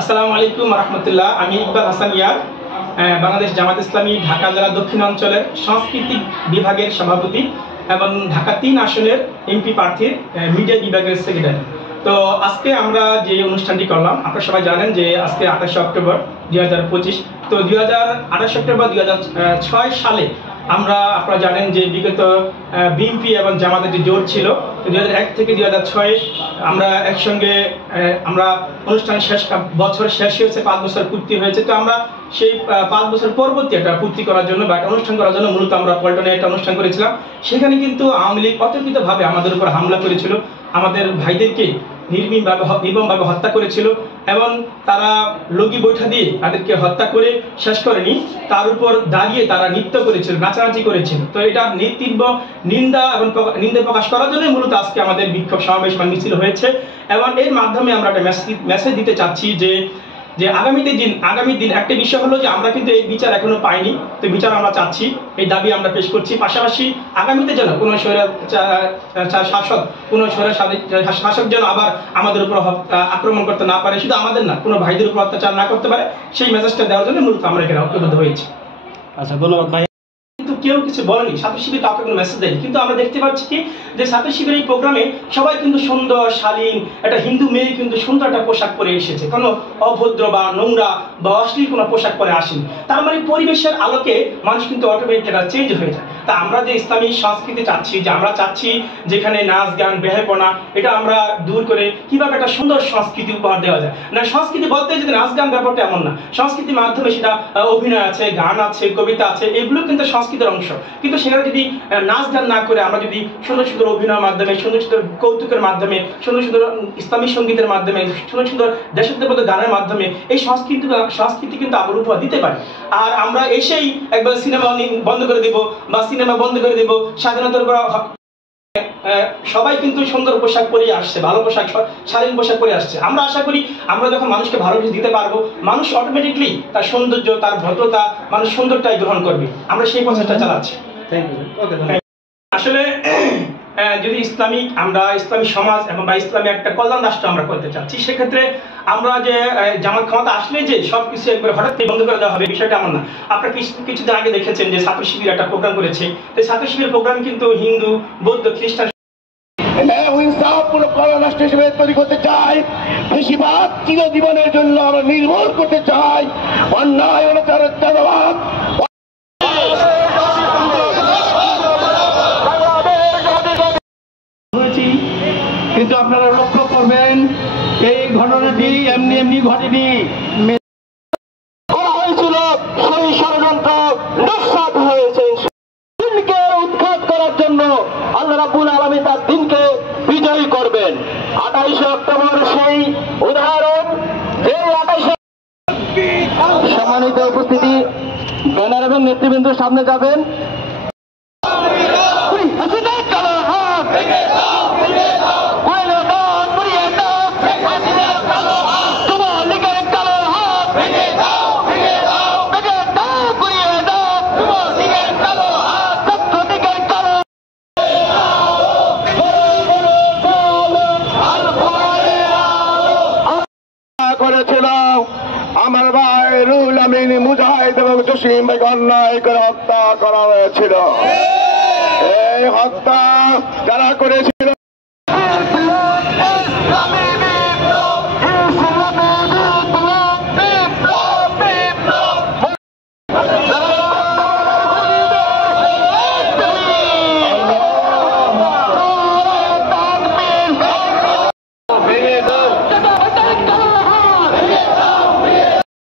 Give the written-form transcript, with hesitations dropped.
আসসালামু আলাইকুম রহমতুল্লাহ। আমি ইকবাল হাসান ইয়াদ, বাংলাদেশ জামাত ইসলামী ঢাকা জেলা দক্ষিণাঞ্চলের সাংস্কৃতিক বিভাগের সভাপতি এবং ঢাকা ৩ আসনের এমপি প্রার্থীর মিডিয়া বিভাগের সেক্রেটারি। তো আজকে আমরা যে অনুষ্ঠানটি করলাম, আপনারা সবাই জানেন যে আজকে ২৮ অক্টোবর ২০২৫। তো ২৮ অক্টোবর ২০০৬ সালে আপনারা জানেন যে বিগত বিএনপি এবং জামাতের যে জোট ছিল, ২০০১ থেকে ২০০৬ আমরা একসঙ্গে অনুষ্ঠান বছর শেষ হয়েছে, ৫ বছর পূর্তি হয়েছে। তো আমরা সেই ৫ বছর পরবর্তী একটা পূর্তি করার জন্য বা একটা অনুষ্ঠান করার জন্য মূলত আমরা পল্টনে একটা অনুষ্ঠান করেছিলাম। সেখানে কিন্তু আওয়ামী লীগ অতর্কিতভাবে আমাদের উপর হামলা করেছিল, আমাদের ভাইদেরকে নির্মমভাবে হত্যা করেছিল এবং তারা লগি বৈঠা দিয়ে তাদেরকে হত্যা করে শেষ করেনি, তার উপর দাঁড়িয়ে তারা নৃত্য করেছিল, নাচানাচি করেছিল। তো এটা তীব্র নিন্দা এবং নিন্দা প্রকাশ করার জন্য মূলত আজকে আমাদের বিক্ষোভ সমাবেশ বা মিছিল হয়েছে। এবং এর মাধ্যমে আমরা একটা মেসেজ দিতে চাচ্ছি যে আগামী দিন একটা বিষয় হলো যে আমরা কিন্তু এই বিচার এখনো পাইনি। তো বিচার আমরা চাচ্ছি, এই দাবি আমরা পেশ করছি। পাশাপাশি আগামীতে যেন কোনো শাসক যেন আবার আমাদের উপর আক্রমণ করতে না পারে, শুধু আমাদের না, কোনো ভাইদের উপর অত্যাচার না করতে পারে, সেই মেসেজটা দেওয়ার জন্য মূলত আমরা এখানে ঐক্যবদ্ধ হয়েছি। আচ্ছা, ধন্যবাদ ভাই। কিন্তু কেউ কিছু বলেনি, ছাত্র শিবির কাউকে কোনো মেসেজ দেয়নি। কিন্তু আমরা দেখতে পাচ্ছি কি যে ছাত্র শিবির এই প্রোগ্রামে সবাই কিন্তু সুন্দর শালীন, একটা হিন্দু মেয়ে কিন্তু সুন্দর একটা পোশাক পরে এসেছে, কোনো অভদ্র বা নোংরা বা অশ্লীল কোনো পোশাক পরে আসেনি। তার মানে পরিবেশের আলোকে মানুষ কিন্তু অটোমেটিক এটা চেঞ্জ হয়ে যায়। তা আমরা যে ইসলামী সংস্কৃতি চাচ্ছি, যে আমরা চাচ্ছি যেখানে নাচ গান বেহায়াপনা এটা আমরা দূর করে কিভাবে একটা সুন্দর সংস্কৃতি উপহার দেওয়া যায়। না, সংস্কৃতি বলতে যদি নাচ গান ব্যাপারটা এমন না, সংস্কৃতির মাধ্যমে সেটা অভিনয় আছে, গান আছে, কবিতা আছে, এগুলো কিন্তু সংস্কৃতির অংশ। কিন্তু সেখানে যদি নাচ গান না করে আমরা যদি সুন্দর সুন্দর অভিনয়ের মাধ্যমে, সুন্দর সুন্দর কৌতুকের মাধ্যমে, সুন্দর সুন্দর ইসলামী সঙ্গীতের মাধ্যমে, সুন্দর সুন্দর দেশাত্মবোধক গানের মাধ্যমে এই সংস্কৃতি কিন্তু আবার উপহার দিতে পারি। আর আমরা এসেই একবার সিনেমা বন্ধ করে দেব বা সিনেমা বন্ধ করে দেব, স্বাধীনতার পর সবাই কিন্তু সুন্দর পোশাক পরে আসছে, ভালো পোশাক, শালীন পোশাক পরে আসছে। আমরা আশা করি আমরা যখন মানুষকে ভালো কিছু দিতে পারবো, মানুষ অটোমেটিকলি তার সৌন্দর্য, তার ভদ্রতা, মানুষ সুন্দরটাই গ্রহণ করবে। আমরা সেই প্রচেষ্টা চালাচ্ছি। আসলে যদি আমরা ইসলামী সমাজ এবং বা ইসলামী একটা কল্যাণ রাষ্ট্র আমরা করতে চাচ্ছি, সেক্ষেত্রে আমরা যে জামাত ক্ষমতা আসলে যে সবকিছু একবার হঠাৎ বন্ধ করে দেওয়া হবে, বিষয়টা এমন না। আপনারা কিছুদিন আগে দেখেছেন যে ছাত্র শিবির একটা প্রোগ্রাম করেছে। এই ছাত্র শিবির প্রোগ্রাম কিন্তু হিন্দু, বৌদ্ধ, খ্রিস্টান রাষ্ট্র হিসেবে তৈরি করতে চাই। বেশিরভাগ চিরজীবনের জন্য আমরা নির্মূল করতে চাই অন্যায় অনাচারের চাঁদাবাদ। কিন্তু আপনারা লক্ষ্য করবেন এই ঘটনাটি এমনি ঘটেনি, করা হয়েছিল সেই ষড়যন্ত্র নস্যাৎ হয়েছে। দিনকে উৎখাত করার জন্য আল্লাহ রাব্বুল আলামিন তার দিনকে বিজয়ী করবেন। ২৮ অক্টোবর সেই উদাহরণ, যে ২৮ সম্মানিত উপস্থিতি, ব্যানার এবং নেতৃবৃন্দ সামনে যাবেন। করেছিল আমার ভাই রুহুল আমিন মুজাহিদ এবং জসিম ভাইকে অন্যায় করে হত্যা করা হয়েছিল। এই হত্যা যারা করেছিল